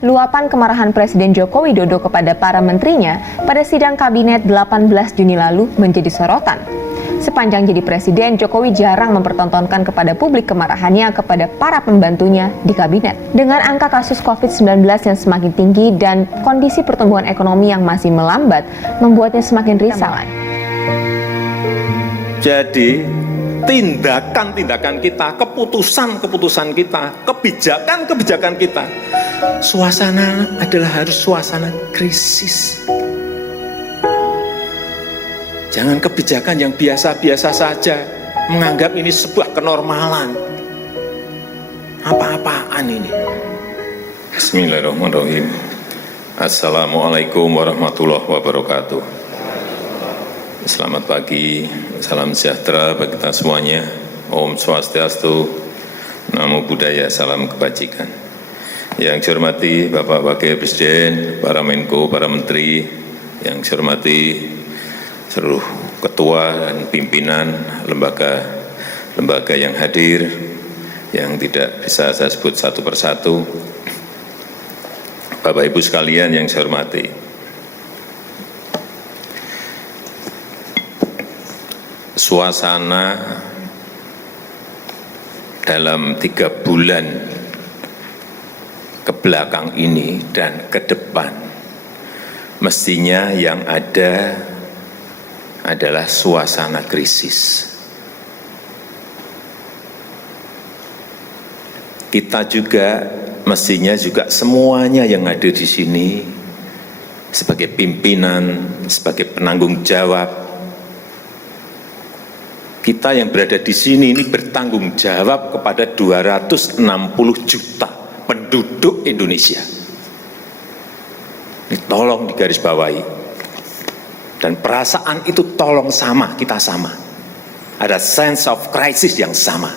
Luapan kemarahan Presiden Joko Widodo kepada para menterinya pada sidang kabinet 18 Juni lalu menjadi sorotan. Sepanjang jadi presiden, Jokowi jarang mempertontonkan kepada publik kemarahannya kepada para pembantunya di kabinet. Dengan angka kasus COVID-19 yang semakin tinggi dan kondisi pertumbuhan ekonomi yang masih melambat, membuatnya semakin risau. Jadi, tindakan-tindakan kita, keputusan-keputusan kita, kebijakan-kebijakan kita, suasana adalah harus suasana krisis. Jangan kebijakan yang biasa-biasa saja, menganggap ini sebuah kenormalan. Apa-apaan ini? Bismillahirrahmanirrahim. Assalamualaikum warahmatullahi wabarakatuh. Selamat pagi, salam sejahtera bagi kita semuanya. Om Swastiastu, Namo Buddhaya, salam kebajikan. Yang saya hormati Bapak Wakil Presiden, para Menko, para Menteri, yang saya hormati seluruh ketua dan pimpinan lembaga yang hadir, yang tidak bisa saya sebut satu persatu. Bapak Ibu sekalian yang saya hormati, suasana dalam 3 bulan ke belakang ini dan ke depan mestinya yang ada adalah suasana krisis. Kita juga mestinya juga semuanya yang hadir di sini sebagai pimpinan, sebagai penanggung jawab, kita yang berada di sini ini bertanggung jawab kepada 260 juta penduduk Indonesia. Ini tolong digarisbawahi. Dan perasaan itu tolong sama, kita sama. Ada sense of crisis yang sama.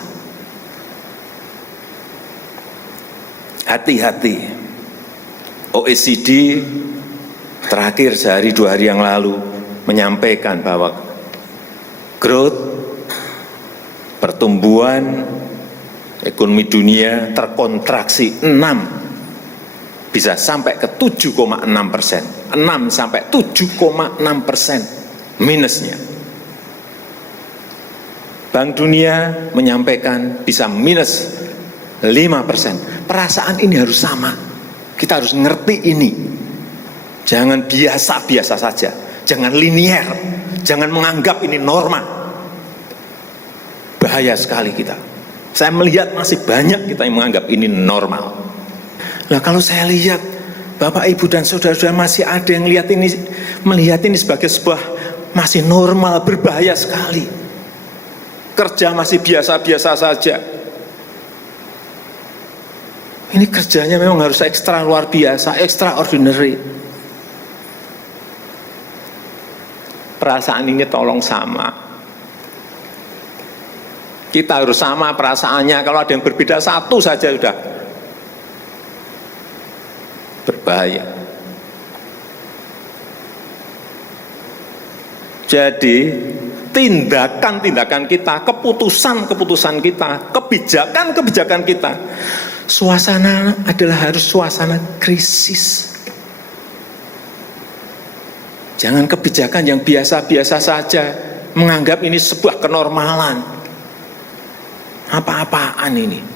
Hati-hati. OECD terakhir sehari 2 hari yang lalu menyampaikan bahwa growth, pertumbuhan ekonomi dunia terkontraksi 6 bisa sampai ke 7,6%, 6 sampai 7,6% minusnya. Bank Dunia menyampaikan bisa minus 5%. Perasaan ini harus sama. Kita harus ngerti ini. Jangan biasa-biasa saja, jangan linier, jangan menganggap ini norma. Bahaya sekali kita. Saya melihat masih banyak kita yang menganggap ini normal. Nah, kalau saya lihat Bapak, Ibu, dan saudara-saudara masih ada yang melihat ini sebagai sebuah masih normal, berbahaya sekali. Kerja masih biasa-biasa saja. Ini kerjanya memang harus ekstra luar biasa, extraordinary. Perasaan ini tolong sama. Kita harus sama perasaannya. Kalau ada yang berbeda satu saja sudah berbahaya. Jadi tindakan-tindakan kita, keputusan-keputusan kita, kebijakan-kebijakan kita, suasana adalah harus suasana krisis. Jangan kebijakan yang biasa-biasa saja, menganggap ini sebuah kenormalan. Apa-apaan ini?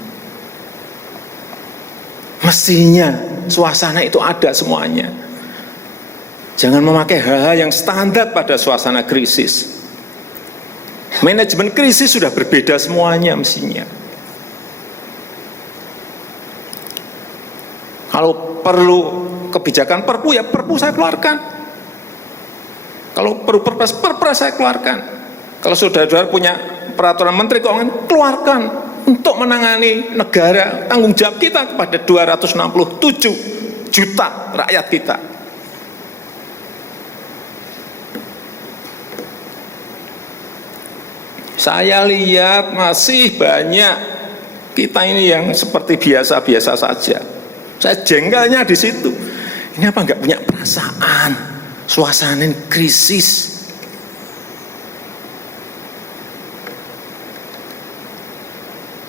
Mestinya suasana itu ada semuanya. Jangan memakai hal-hal yang standar pada suasana krisis. Manajemen krisis sudah berbeda semuanya mestinya. Kalau perlu kebijakan perpu, ya perpu saya keluarkan. Kalau perlu perpres saya keluarkan. Kalau saudara-saudara punya peraturan menteri keuangan, keluarkan. Untuk menangani negara, tanggung jawab kita kepada 267 juta rakyat kita. Saya lihat masih banyak kita ini yang seperti biasa-biasa saja. Saya jengkelnya di situ. Ini apa nggak punya perasaan? Suasana krisis.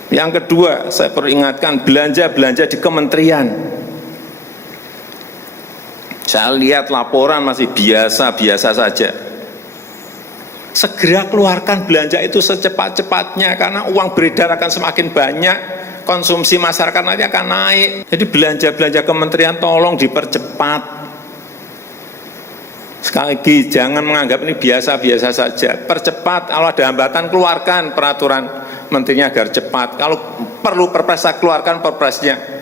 Yang kedua, saya peringatkan belanja-belanja di kementerian. Saya lihat laporan masih biasa-biasa saja. Segera keluarkan belanja itu secepat-cepatnya karena uang beredar akan semakin banyak, konsumsi masyarakat nanti akan naik. Jadi belanja-belanja kementerian tolong dipercepat. Sekali lagi, jangan menganggap ini biasa-biasa saja. Percepat, kalau ada hambatan keluarkan peraturan menterinya agar cepat. Kalau perlu perpres, keluarkan perpresnya.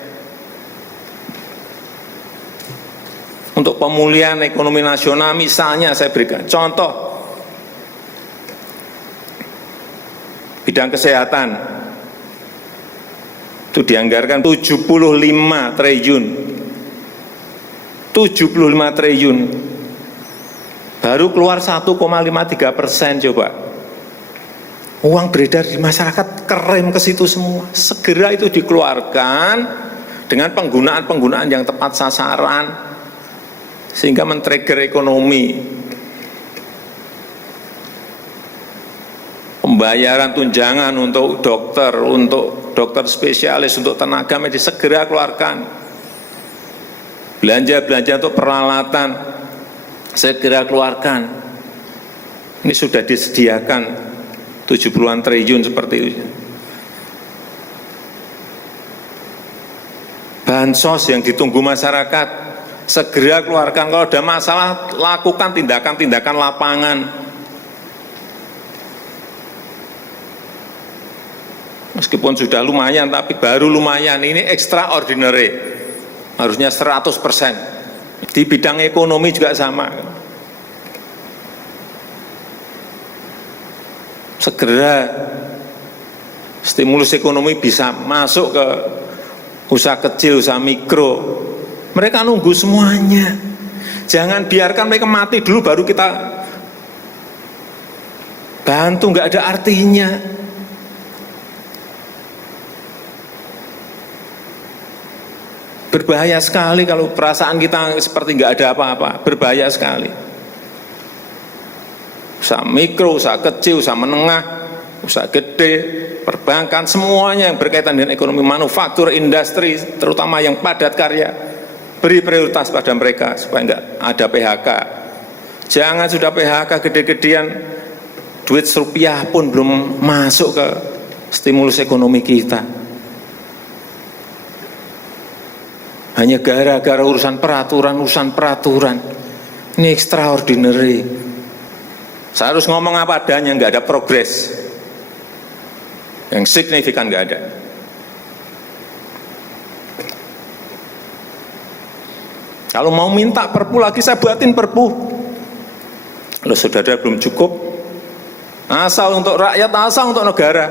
Untuk pemulihan ekonomi nasional misalnya saya berikan contoh. Bidang kesehatan itu dianggarkan 75 triliun. 75 triliun. Baru keluar 1,53% coba. Uang beredar di masyarakat kerem ke situ semua. Segera itu dikeluarkan dengan penggunaan yang tepat sasaran sehingga men-trigger ekonomi. Pembayaran tunjangan untuk dokter spesialis, untuk tenaga medis segera keluarkan. Belanja-belanja untuk peralatan segera keluarkan. Ini sudah disediakan 70-an triliun seperti itu. Bansos yang ditunggu masyarakat segera keluarkan. Kalau ada masalah lakukan tindakan-tindakan lapangan. Meskipun sudah lumayan tapi baru lumayan, ini extraordinary. Harusnya 100%. Di bidang ekonomi juga sama. Segera stimulus ekonomi bisa masuk ke usaha kecil, usaha mikro. Mereka nunggu semuanya. Jangan biarkan mereka mati dulu baru kita bantu, nggak ada artinya. Berbahaya sekali kalau perasaan kita seperti nggak ada apa-apa, berbahaya sekali. Usaha mikro, usaha kecil, usaha menengah, usaha gede, perbankan, semuanya yang berkaitan dengan ekonomi manufaktur, industri, terutama yang padat karya, beri prioritas pada mereka supaya nggak ada PHK. Jangan sudah PHK gede-gedean, duit rupiah pun belum masuk ke stimulus ekonomi kita. Hanya gara-gara urusan peraturan. Ini extraordinary. Saya harus ngomong apa adanya, nggak ada progres. Yang signifikan nggak ada. Kalau mau minta perpu lagi, saya buatin perpu. Kalau saudara belum cukup, asal untuk rakyat, asal untuk negara.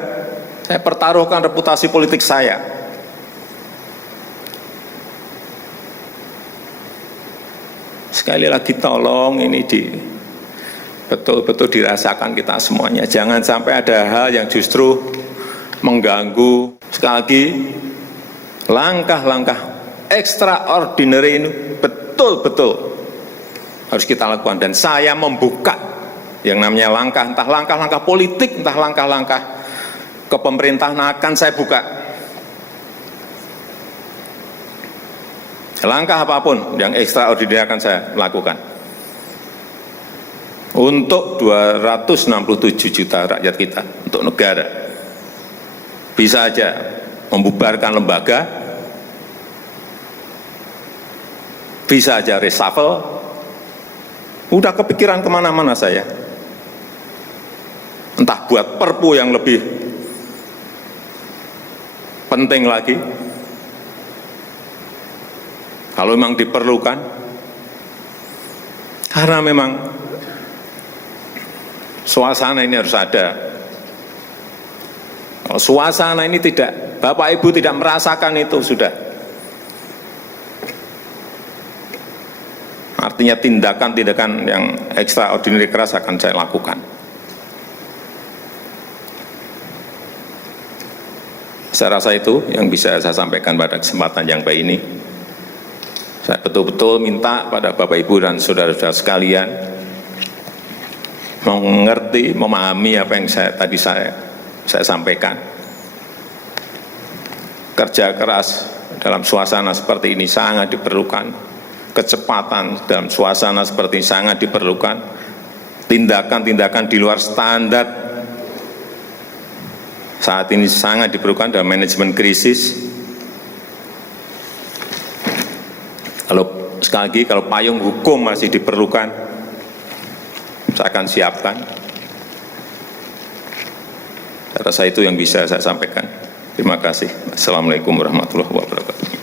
Saya pertaruhkan reputasi politik saya. Sekali lagi tolong ini betul-betul dirasakan kita semuanya. Jangan sampai ada hal yang justru mengganggu. Sekali lagi, langkah-langkah extraordinary ini betul-betul harus kita lakukan. Dan saya membuka yang namanya langkah, entah langkah-langkah politik, entah langkah-langkah kepemerintahan akan saya buka. Langkah apapun yang extraordinary akan saya lakukan untuk 267 juta rakyat kita, untuk negara. Bisa aja membubarkan lembaga, bisa aja reshuffle. Udah kepikiran kemana-mana saya. Entah buat perpu yang lebih penting lagi, kalau memang diperlukan, karena memang suasana ini harus ada. Kalau suasana ini tidak, Bapak Ibu tidak merasakan itu sudah. Artinya tindakan-tindakan yang extraordinary keras akan saya lakukan. Saya rasa itu yang bisa saya sampaikan pada kesempatan yang baik ini. Saya betul-betul minta pada Bapak Ibu dan saudara-saudara sekalian mengerti, memahami apa yang tadi saya sampaikan. Kerja keras dalam suasana seperti ini sangat diperlukan. kecepatan dalam suasana seperti ini sangat diperlukan. Tindakan-tindakan di luar standar saat ini sangat diperlukan dalam manajemen krisis. Sekali lagi, kalau payung hukum masih diperlukan, saya akan siapkan. Saya rasa itu yang bisa saya sampaikan. Terima kasih. Assalamualaikum warahmatullahi wabarakatuh.